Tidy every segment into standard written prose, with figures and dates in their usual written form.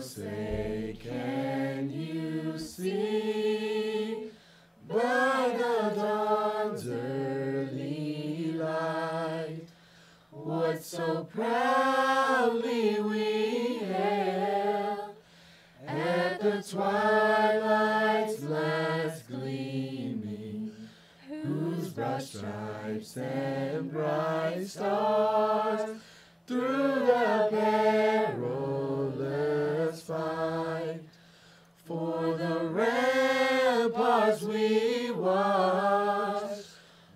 say, can you see by the dawn's early light what so proudly we hailed at the twilight's last gleaming, whose broad stripes and bright stars through the perilous fight for the ramparts we watched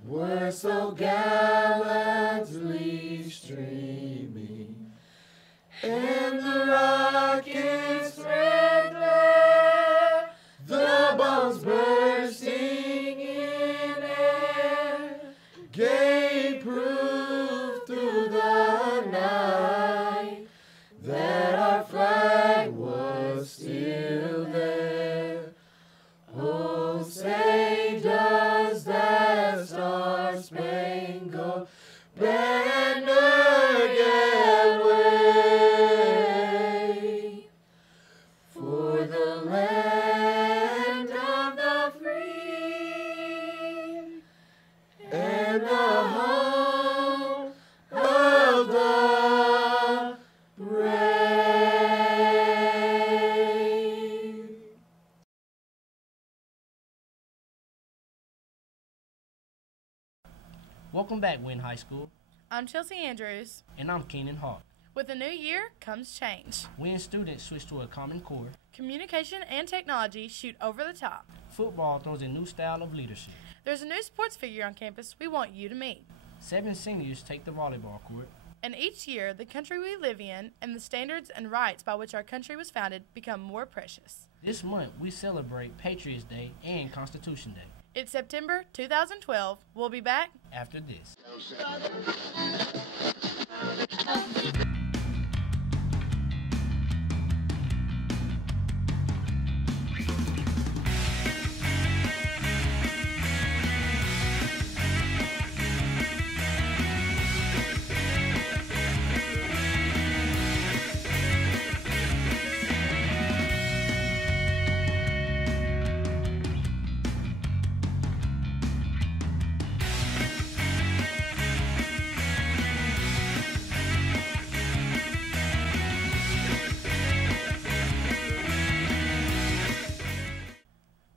were so gallantly streaming, and the rockets' red glare, the bombs bursting in air, gave proof through the night that our flag was still there. Oh, say does that star-spangled banner yet wave for the land of the free and the home of the brave. Welcome back, Wynne High School. I'm Chelsea Andrews. And I'm Keenan Hawk. With a new year comes change. Wynne students switch to a common core. Communication and technology shoot over the top. Football throws a new style of leadership. There's a new sports figure on campus we want you to meet. 7 seniors take the volleyball court. And each year, the country we live in and the standards and rights by which our country was founded become more precious. This month, we celebrate Patriots Day and Constitution Day. It's September 2012. We'll be back after this.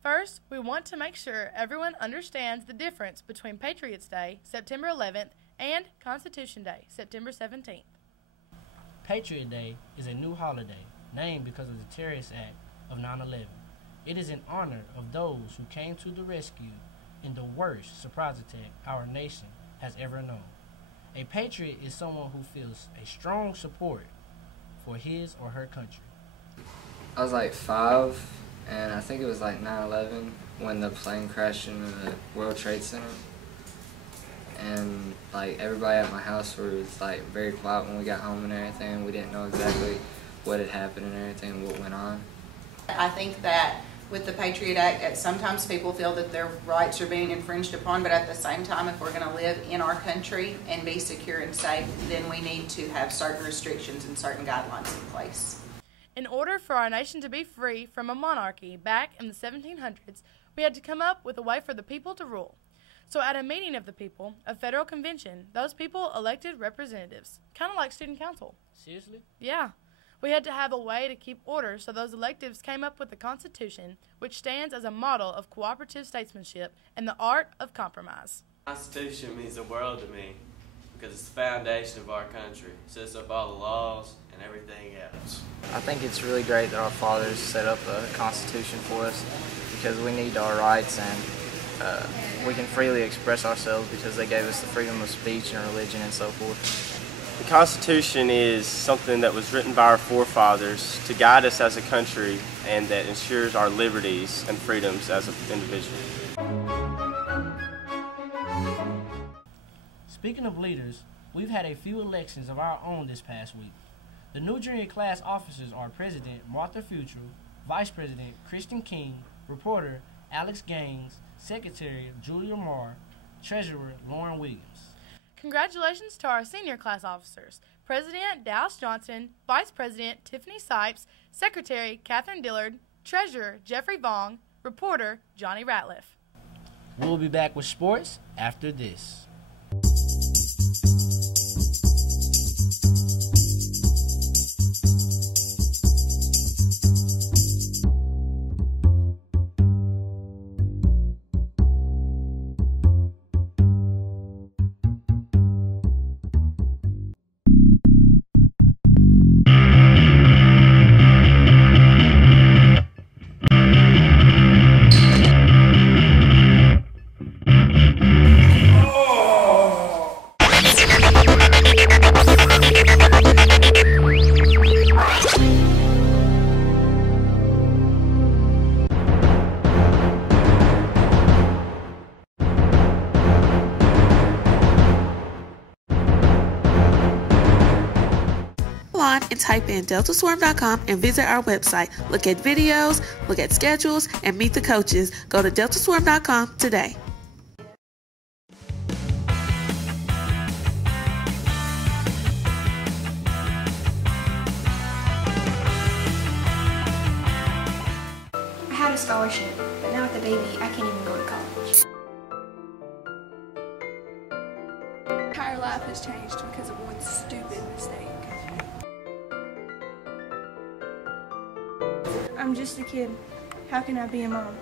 First, we want to make sure everyone understands the difference between Patriots Day, September 11th, and Constitution Day, September 17th. Patriot Day is a new holiday named because of the Terrorist Act of 9/11. It is in honor of those who came to the rescue in the worst surprise attack our nation has ever known. A patriot is someone who feels a strong support for his or her country. I was like 5, and I think it was like 9/11 when the plane crashed into the World Trade Center. And like everybody at my house was like very quiet when we got home and everything. We didn't know exactly what had happened and everything, what went on. I think that with the Patriot Act, sometimes people feel that their rights are being infringed upon, but at the same time, if we're going to live in our country and be secure and safe, then we need to have certain restrictions and certain guidelines in place. In order for our nation to be free from a monarchy back in the 1700s, we had to come up with a way for the people to rule. So at a meeting of the people, a federal convention, those people elected representatives, kind of like student council. Seriously? Yeah. We had to have a way to keep order, so those electives came up with the Constitution, which stands as a model of cooperative statesmanship and the art of compromise. The Constitution means the world to me because it's the foundation of our country. It sets up all the laws and everything else. I think it's really great that our fathers set up a constitution for us because we need our rights and we can freely express ourselves because they gave us the freedom of speech and religion and so forth. The Constitution is something that was written by our forefathers to guide us as a country and that ensures our liberties and freedoms as an individual. Speaking of leaders, we've had a few elections of our own this past week. The new junior class officers are President Martha Futrell, Vice President Christian King, Reporter Alex Gaines, Secretary Julia Marr, Treasurer Lauren Williams. Congratulations to our senior class officers. President Dallas Johnson, Vice President Tiffany Sipes, Secretary Catherine Dillard, Treasurer Jeffrey Vaughn, Reporter Johnny Ratliff. We'll be back with sports after this. And type in deltaswarm.com and visit our website. Look at videos, look at schedules, and meet the coaches. Go to deltaswarm.com today. I had a scholarship, but now with the baby, I can't even go to college. My entire life has changed because of one stupid mistake. I'm just a kid. How can I be a mom?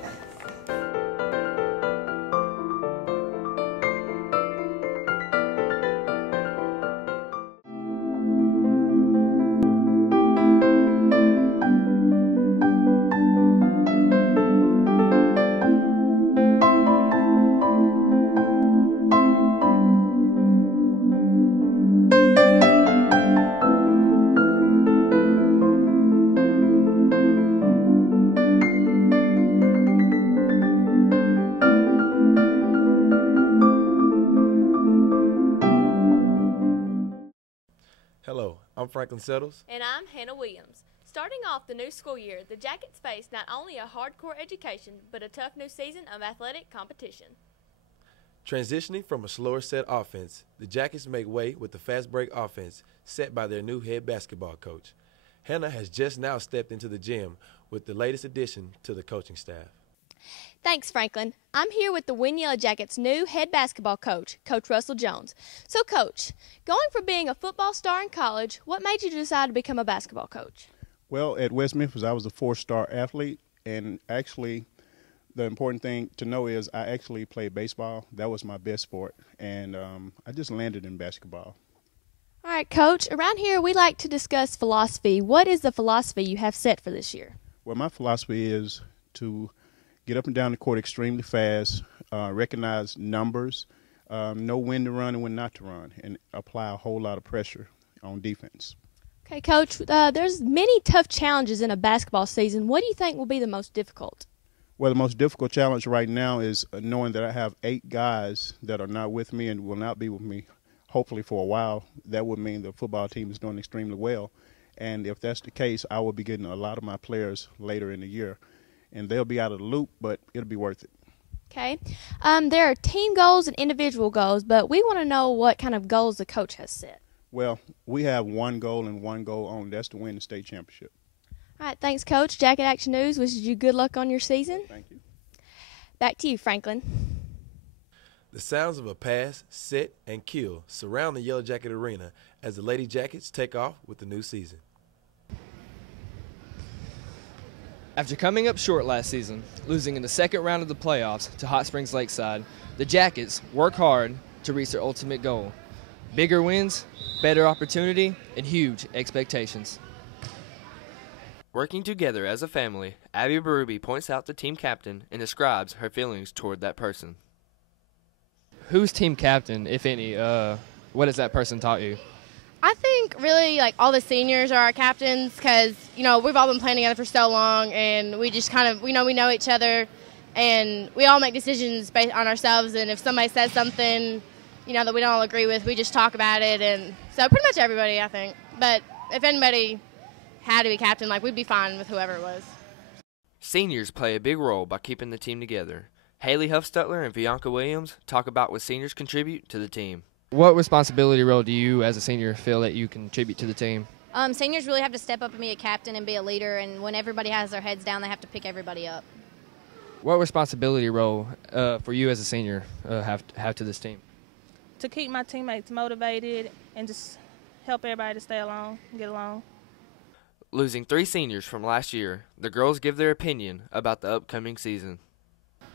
Hello, I'm Franklin Settles. And I'm Hannah Williams. Starting off the new school year, the Jackets face not only a hardcore education, but a tough new season of athletic competition. Transitioning from a slower set offense, the Jackets make way with the fast break offense set by their new head basketball coach. Hannah has just now stepped into the gym with the latest addition to the coaching staff. Thanks, Franklin. I'm here with the Wynne Yellow Jackets' new head basketball coach, Coach Russell Jones. So, Coach, going from being a football star in college, what made you decide to become a basketball coach? Well, at West Memphis, I was a four-star athlete, and actually the important thing to know is I actually played baseball. That was my best sport, and I just landed in basketball. All right, Coach, around here we like to discuss philosophy. What is the philosophy you have set for this year? Well, my philosophy is to get up and down the court extremely fast, recognize numbers, know when to run and when not to run, and apply a whole lot of pressure on defense. Okay, Coach, there's many tough challenges in a basketball season. What do you think will be the most difficult? Well, the most difficult challenge right now is knowing that I have 8 guys that are not with me and will not be with me hopefully for a while. That would mean the football team is doing extremely well. And if that's the case, I will be getting a lot of my players later in the year. And they'll be out of the loop, but it'll be worth it. Okay. There are team goals and individual goals, but we want to know what kind of goals the coach has set. Well, we have one goal and one goal only. That's to win the state championship. All right, thanks, Coach. Jacket Action News wishes you good luck on your season. Thank you. Back to you, Franklin. The sounds of a pass, set, and kill surround the Yellow Jacket Arena as the Lady Jackets take off with the new season. After coming up short last season, losing in the second round of the playoffs to Hot Springs Lakeside, the Jackets work hard to reach their ultimate goal. Bigger wins, better opportunity, and huge expectations. Working together as a family, Abby Berube points out the team captain and describes her feelings toward that person. Who's team captain, if any? What has that person taught you? I think really like all the seniors are our captains because, you know, we've all been playing together for so long and we just kind of, we know each other and we all make decisions based on ourselves, and if somebody says something, you know, that we don't all agree with, we just talk about it, and so pretty much everybody, I think. But if anybody had to be captain, like, we'd be fine with whoever it was. Seniors play a big role by keeping the team together. Haley Huffstutler and Bianca Williams talk about what seniors contribute to the team. What responsibility role do you as a senior feel that you contribute to the team? Seniors really have to step up and be a captain and be a leader, and when everybody has their heads down, they have to pick everybody up. What responsibility role for you as a senior have to this team? To keep my teammates motivated and just help everybody to stay along, get along. Losing 3 seniors from last year, the girls give their opinion about the upcoming season.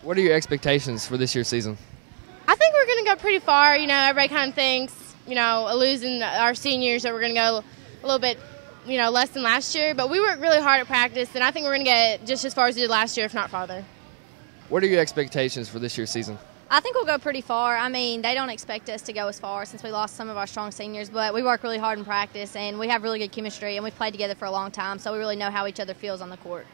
What are your expectations for this year's season? I think we're going to go pretty far. You know, everybody kind of thinks, you know, losing our seniors that we're going to go a little bit, you know, less than last year. But we worked really hard at practice, and I think we're going to get just as far as we did last year, if not farther. What are your expectations for this year's season? I think we'll go pretty far. I mean, they don't expect us to go as far since we lost some of our strong seniors, but we work really hard in practice, and we have really good chemistry, and we've played together for a long time, so we really know how each other feels on the court.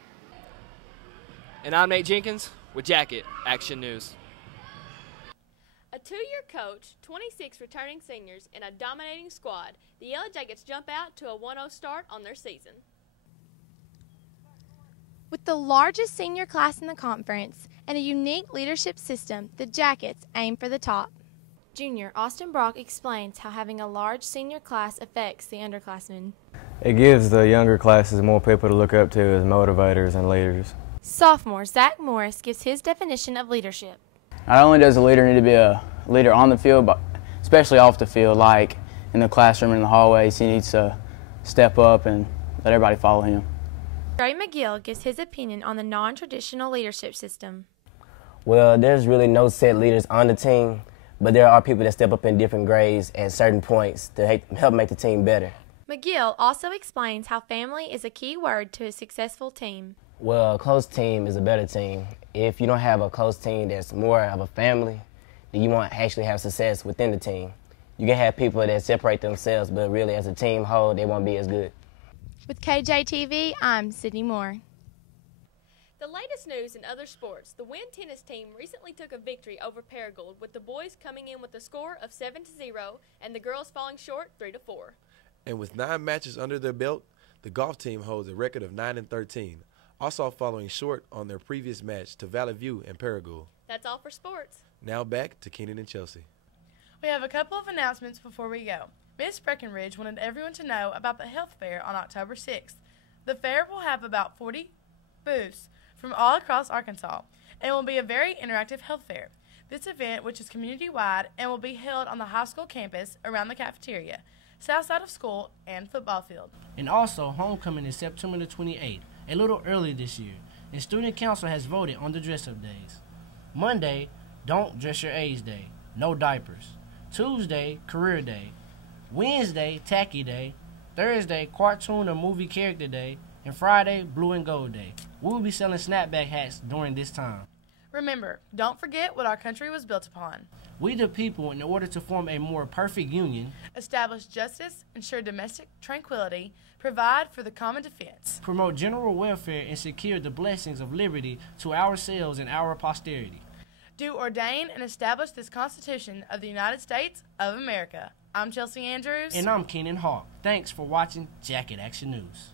And I'm Nate Jenkins with Jacket Action News. A 2-year coach, 26 returning seniors, and a dominating squad, the Yellow Jackets jump out to a 1-0 start on their season. With the largest senior class in the conference and a unique leadership system, the Jackets aim for the top. Junior Austin Brock explains how having a large senior class affects the underclassmen. It gives the younger classes more people to look up to as motivators and leaders. Sophomore Zach Morris gives his definition of leadership. Not only does a leader need to be a leader on the field, but especially off the field, like in the classroom and in the hallways, he needs to step up and let everybody follow him. Trey McGill gives his opinion on the non-traditional leadership system. Well, there's really no set leaders on the team, but there are people that step up in different grades at certain points to help make the team better. McGill also explains how family is a key word to a successful team. Well, a close team is a better team. If you don't have a close team that's more of a family, then you won't actually have success within the team. You can have people that separate themselves, but really as a team whole, they won't be as good. With KJTV, I'm Sydney Moore. The latest news in other sports, the Wynne tennis team recently took a victory over Paragould, with the boys coming in with a score of 7-0 and the girls falling short 3-4. And with 9 matches under their belt, the golf team holds a record of 9-13, also following short on their previous match to Valley View and Paragould. That's all for sports. Now back to Keenan and Chelsea. We have a couple of announcements before we go. Miss Breckenridge wanted everyone to know about the health fair on October 6th. The fair will have about 40 booths from all across Arkansas and will be a very interactive health fair. This event, which is community-wide and will be held on the high school campus around the cafeteria, south side of school, and football field. And also, homecoming is September the 28th, a little early this year, and student council has voted on the dress-up days. Monday, don't dress your age day, no diapers. Tuesday, career day. Wednesday, tacky day. Thursday, cartoon or movie character day. And Friday, blue and gold day. We will be selling snapback hats during this time. Remember, don't forget what our country was built upon. We the people, in order to form a more perfect union, establish justice, ensure domestic tranquility, provide for the common defense, promote general welfare, and secure the blessings of liberty to ourselves and our posterity. Do ordain and establish this Constitution of the United States of America. I'm Chelsea Andrews. And I'm Keenan Hawk. Thanks for watching Jacket Action News.